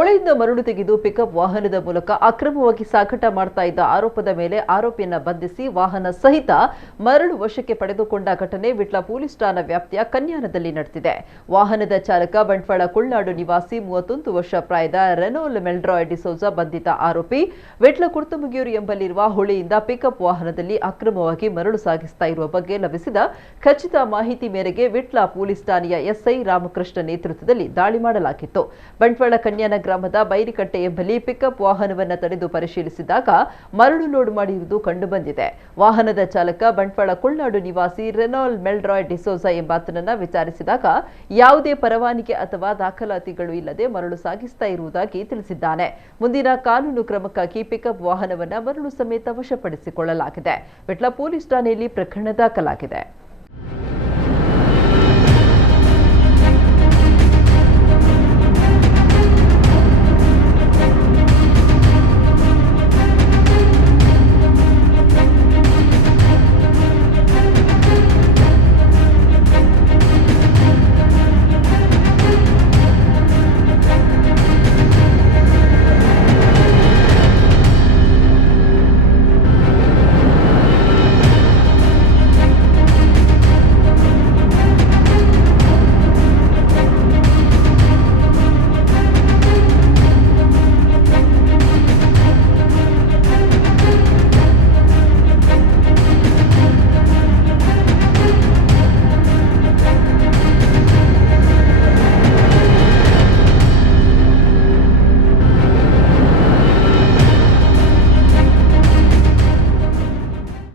ಹೊಳೆಯಿಂದ ಮರಳು ತೆಗೆದು ಪಿಕಪ್ ವಾಹನದ ಮೂಲಕ ಅಕ್ರಮವಾಗಿ ಸಾಗಾಟ ಮಾಡ್ತಾ ಇದ್ದ ಆರೋಪದ ಮೇಲೆ ಆರೋಪಿಯನ್ನ ಬಂಧಿಸಿ ವಾಹನ ಸಹಿತ ಮರಳು ವಶಕ್ಕೆ ಪಡೆದುಕೊಂಡ ಘಟನೆ ವಿಟ್ಲ ಪೊಲೀಸ್ ಠಾಣಾ ವ್ಯಾಪ್ತಿಯ ಕನ್ಯಾನದಲ್ಲಿ ನಡೆದಿದೆ. ವಾಹನದ ಚಾಲಕ ಬಂಟ್ವಾಳ ಕುಳ್ನಾಡು ನಿವಾಸಿ 31 ವರ್ಷ ಪ್ರಾಯದ ರೆನೋಲ್ ಮೆಲ್ರಾಯ್ ಡಿಸೋಜಾ ಬಂಧಿತ ಆರೋಪಿ. ವಿಟ್ಲ ಕುರ್ತಮುಗಿಯೂರು ಎಂಬಲ್ಲಿರುವ ಹೊಳೆಯಿಂದ ಪಿಕಪ್ ವಾಹನದಲ್ಲಿ ಅಕ್ರಮವಾಗಿ ಮರಳು ಸಾಗಿಸ್ತಾ ಇರುವ ಬಗ್ಗೆ ಲಭಿಸಿದ ಖಚಿತ ಮಾಹಿತಿ ಮೇರೆಗೆ ವಿಟ್ಲ ಪೊಲೀಸ್ ಠಾಣೆಯ ಎಸ್ಐ ರಾಮಕೃಷ್ಣ ನೇತೃತ್ವದಲ್ಲಿ ದಾಳಿ ಮಾಡಲಾಗಿತ್ತು. ಬಂಟ್ವಾಳ ಕನ್ಯಾನ ಗ್ರಾಮದ ಬೈರಿಕಟ್ಟೆ ಎಂಬಲ್ಲಿ ಪಿಕಪ್ ವಾಹನವನ್ನು ತಡೆದು ಪರಿಶೀಲಿಸಿದಾಗ ಮರಳು ಲೋಡ್ ಮಾಡಿರುವುದು ಕಂಡುಬಂದಿದೆ. ವಾಹನದ ಚಾಲಕ ಬಂಟ್ವಾಳ ಕುಳ್ನಾಡು ನಿವಾಸಿ ರೆನಾಲ್ ಮೆಲ್ರಾಯ್ ಡಿಸೋಜಾ ಎಂಬಾತನನ್ನ ವಿಚಾರಿಸಿದಾಗ ಯಾವುದೇ ಪರವಾನಗಿ ಅಥವಾ ದಾಖಲಾತಿಗಳು ಇಲ್ಲದೆ ಮರಳು ಸಾಗಿಸ್ತಾ ಇರುವುದಾಗಿ ತಿಳಿಸಿದ್ದಾನೆ. ಮುಂದಿನ ಕಾನೂನು ಕ್ರಮಕ್ಕಾಗಿ ಪಿಕಪ್ ವಾಹನವನ್ನು ಮರಳು ಸಮೇತ ವಶಪಡಿಸಿಕೊಳ್ಳಲಾಗಿದೆ. ವಿಟ್ಲ ಪೊಲೀಸ್ ಠಾಣೆಯಲ್ಲಿ ಪ್ರಕರಣ ದಾಖಲಾಗಿದೆ.